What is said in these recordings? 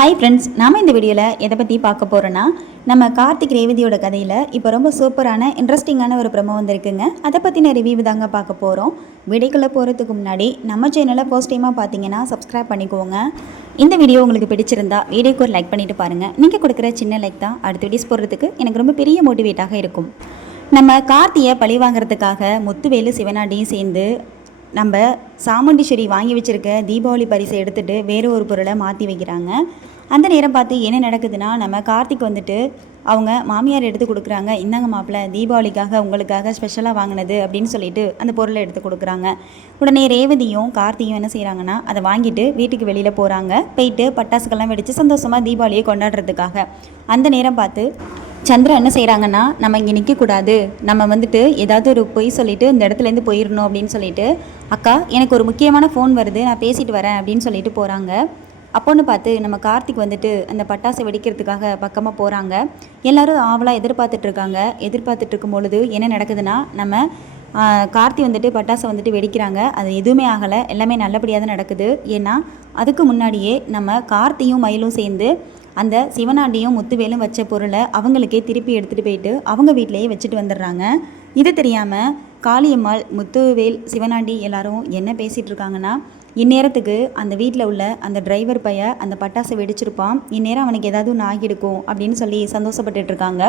Hi friends நாம் இந்த வீடியோவில் எதை பற்றி பார்க்க போகிறோன்னா நம்ம கார்த்திக் ரேவதியோட கதையில் இப்போ ரொம்ப சூப்பரான இன்ட்ரெஸ்டிங்கான ஒரு ப்ரமோ வந்திருக்குங்க. அதை பற்றின ரிவ்யூ தாங்க பார்க்க போகிறோம் வீடியோக்குள்ளே போகிறதுக்கு முன்னாடி நம்ம சேனலை ஃபர்ஸ்ட் டைமாக பார்த்தீங்கன்னா சப்ஸ்கிரைப் பண்ணிக்கோங்க. இந்த வீடியோ உங்களுக்கு பிடிச்சிருந்தா வீடியோக்கு ஒரு லைக் பண்ணிவிட்டு பாருங்கள் நீங்கள் கொடுக்குற சின்ன லைக் தான் அடுத்த வீடியோஸ் போடுறதுக்கு எனக்கு ரொம்ப பெரிய மோட்டிவேட்டாக இருக்கும். நம்ம கார்த்தியை பழி வாங்குறதுக்காக முத்துவேலு சிவனாண்டியும் சேர்ந்து நம்ம சாமுண்டீஸ்வரி வாங்கி வச்சுருக்க தீபாவளி பரிசை எடுத்துகிட்டு வேறு ஒரு பொருளை மாற்றி வைக்கிறாங்க. அந்த நேரம் பார்த்து என்ன நடக்குதுன்னா நம்ம கார்த்திக் வந்துட்டு அவங்க மாமியார் எடுத்து கொடுக்குறாங்க. இந்தாங்க மாப்பிள்ளை தீபாவளிக்காக உங்களுக்காக ஸ்பெஷலாக வாங்கினது அப்படின்னு சொல்லிட்டு அந்த பொருளை எடுத்து கொடுக்குறாங்க. உடனே ரேவதியும் கார்த்தியும் என்ன செய்கிறாங்கன்னா அதை வாங்கிட்டு வீட்டுக்கு வெளியில் போகிறாங்க போயிட்டு பட்டாசுக்கெல்லாம் வெடித்து சந்தோஷமாக தீபாவளியை கொண்டாடுறதுக்காக. அந்த நேரம் பார்த்து சந்திரா என்ன செய்கிறாங்கன்னா நம்ம இங்கே நிற்கக்கூடாது நம்ம வந்துட்டு ஏதாவது ஒரு பொய் சொல்லிவிட்டு இந்த இடத்துலேருந்து போயிடணும் அப்படின்னு சொல்லிட்டு அக்கா எனக்கு ஒரு முக்கியமான ஃபோன் வருது நான் பேசிட்டு வரேன் அப்படின்னு சொல்லிட்டு போகிறாங்க அப்போன்னு பார்த்து நம்ம கார்த்திக் வந்துட்டு அந்த பட்டாசை வெடிக்கிறதுக்காக பக்கமாக போகிறாங்க எல்லோரும் ஆவலாக எதிர்பார்த்துட்ருக்காங்க எதிர்பார்த்துட்ருக்கும் எதிர்பார்த்துட்டு இருக்கும் பொழுது என்ன நடக்குதுன்னா நம்ம கார்த்தி வந்துட்டு பட்டாசை வந்துட்டு வெடிக்கிறாங்க. அது எதுவுமே ஆகலை. எல்லாமே நல்லபடியாக தான் நடக்குது. ஏன்னா அதுக்கு முன்னாடியே நம்ம கார்த்தியும் மயிலும் சேர்ந்து அந்த சிவனாண்டியும் முத்துவேலும் வச்ச பொருளை அவங்களுக்கே திருப்பி எடுத்துகிட்டு போயிட்டு அவங்க வீட்டிலேயே வச்சுட்டு வந்துடுறாங்க. இது தெரியாமல் காளியம்மாள் முத்துவேல் சிவனாண்டி எல்லாரும் என்ன பேசிகிட்டு இருக்காங்கன்னா இந்நேரத்துக்கு அந்த வீட்டில் உள்ள அந்த டிரைவர் பைய அந்த பட்டாசை வெடிச்சிருப்பான். இந்நேரம் அவனுக்கு ஏதாவது ஒன்று ஆகியிருக்கும் அப்படின்னு சொல்லி சந்தோஷப்பட்டுட்டு இருக்காங்க.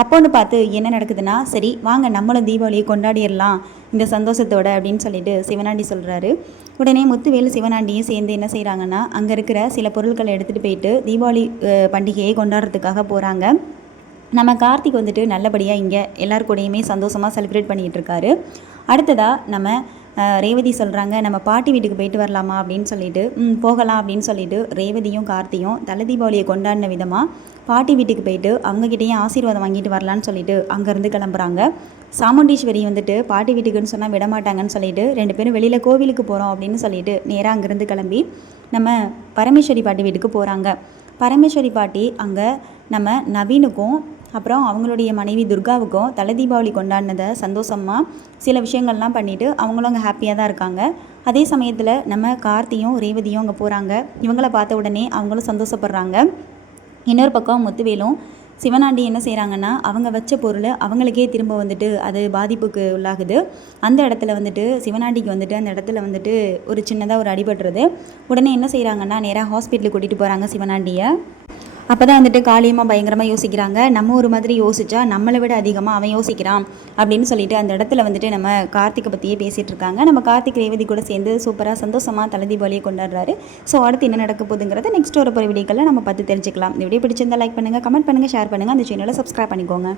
அப்போன்னு பார்த்து என்ன நடக்குதுன்னா சரி வாங்க நம்மளும் தீபாவளியை கொண்டாடிடலாம் இந்த சந்தோஷத்தோட அப்படின்னு சொல்லிட்டு சிவனாண்டி சொல்கிறாரு உடனே முத்துவேலு சிவனாண்டியும் சேர்ந்து என்ன செய்கிறாங்கன்னா அங்கே இருக்கிற சில பொருட்களை எடுத்துகிட்டு போயிட்டு தீபாவளி பண்டிகையை கொண்டாடுறதுக்காக போகிறாங்க நம்ம கார்த்திக் வந்துட்டு நல்லபடியாக இங்கே எல்லார் கூடயுமே சந்தோஷமாக செலிப்ரேட் பண்ணிகிட்டு இருக்காரு. அடுத்ததாக நம்ம ரேவதி சொல்கிறாங்க நம்ம பாட்டி வீட்டுக்கு போயிட்டு வரலாமா அப்படின்னு சொல்லிட்டு. போகலாம் அப்படின்னு சொல்லிட்டு ரேவதியும் கார்த்தியும் தலை தீபாவளியை கொண்டாடின விதமாக பாட்டி வீட்டுக்கு போயிட்டு அவங்கக்கிட்டேயும் ஆசீர்வாதம் வாங்கிட்டு வரலான்னு சொல்லிட்டு அங்கேருந்து கிளம்புறாங்க. சாமுண்டீஸ்வரி வந்துட்டு பாட்டி வீட்டுக்குன்னு சொன்னால் விட மாட்டாங்கன்னு சொல்லிட்டு ரெண்டு பேரும் வெளியில் கோவிலுக்கு போகிறோம் அப்படின்னு சொல்லிட்டு நேராக அங்கேருந்து கிளம்பி நம்ம பரமேஸ்வரி பாட்டி வீட்டுக்கு போகிறாங்க பரமேஸ்வரி பாட்டி அங்கே நம்ம நவீனுக்கும் அப்புறம் அவங்களுடைய மனைவி துர்காவுக்கும் தலை தீபாவளி கொண்டாடினதை சந்தோஷமாக சில விஷயங்கள்லாம் பண்ணிவிட்டு அவங்களும் அங்கே ஹாப்பியாக தான் இருக்காங்க. அதே சமயத்தில் நம்ம கார்த்தியும் ரேவதியும் அங்கே போகிறாங்க இவங்கள பார்த்த உடனே அவங்களும் சந்தோஷப்படுறாங்க. இன்னொரு பக்கம் முத்துவேலும் சிவனாண்டி என்ன செய்கிறாங்கன்னா அவங்க வச்ச பொருள் அவங்களுக்கே திரும்ப வந்துட்டு அது பாதிப்புக்கு உள்ளாகுது. அந்த இடத்துல வந்துட்டு சிவனாண்டிக்கு வந்துட்டு அந்த இடத்துல வந்துட்டு ஒரு சின்னதாக ஒரு அடிபட்டுருது. உடனே என்ன செய்கிறாங்கன்னா நேராக ஹாஸ்பிட்டலுக்கு கூட்டிகிட்டு போகிறாங்க சிவனாண்டியை. அப்போ தான் வந்துட்டு காளியம்மா பயங்கரமாக யோசிக்கிறாங்க. நம்ம ஒரு மாதிரி யோசிச்சா நம்மளை விட அதிகமாக அவன் யோசிக்கிறான் அப்படின்னு சொல்லிட்டு அந்த இடத்துல வந்துட்டு நம்ம கார்த்திகை பற்றியே பேசிகிட்டு இருக்காங்க. நம்ம கார்த்திக் ரேவதி கூட சேர்ந்து சூப்பராக சந்தோஷமாக தலை தீபாவளியை கொண்டாடுறாரு. ஸோ அடுத்து என்ன நடக்க போகுதுங்கிறத நெக்ஸ்ட் ஒரு வீடியோக்களில் நம்ம பார்த்து தெரிஞ்சுக்கலாம். இந்த வீடியோ பிடிச்சிருந்தா லைக் பண்ணுங்கள் கமெண்ட் பண்ணுங்கள் ஷேர் பண்ணுங்கள் அந்த சேனலை சப்ஸ்கிரைப் பண்ணிக்கோங்க.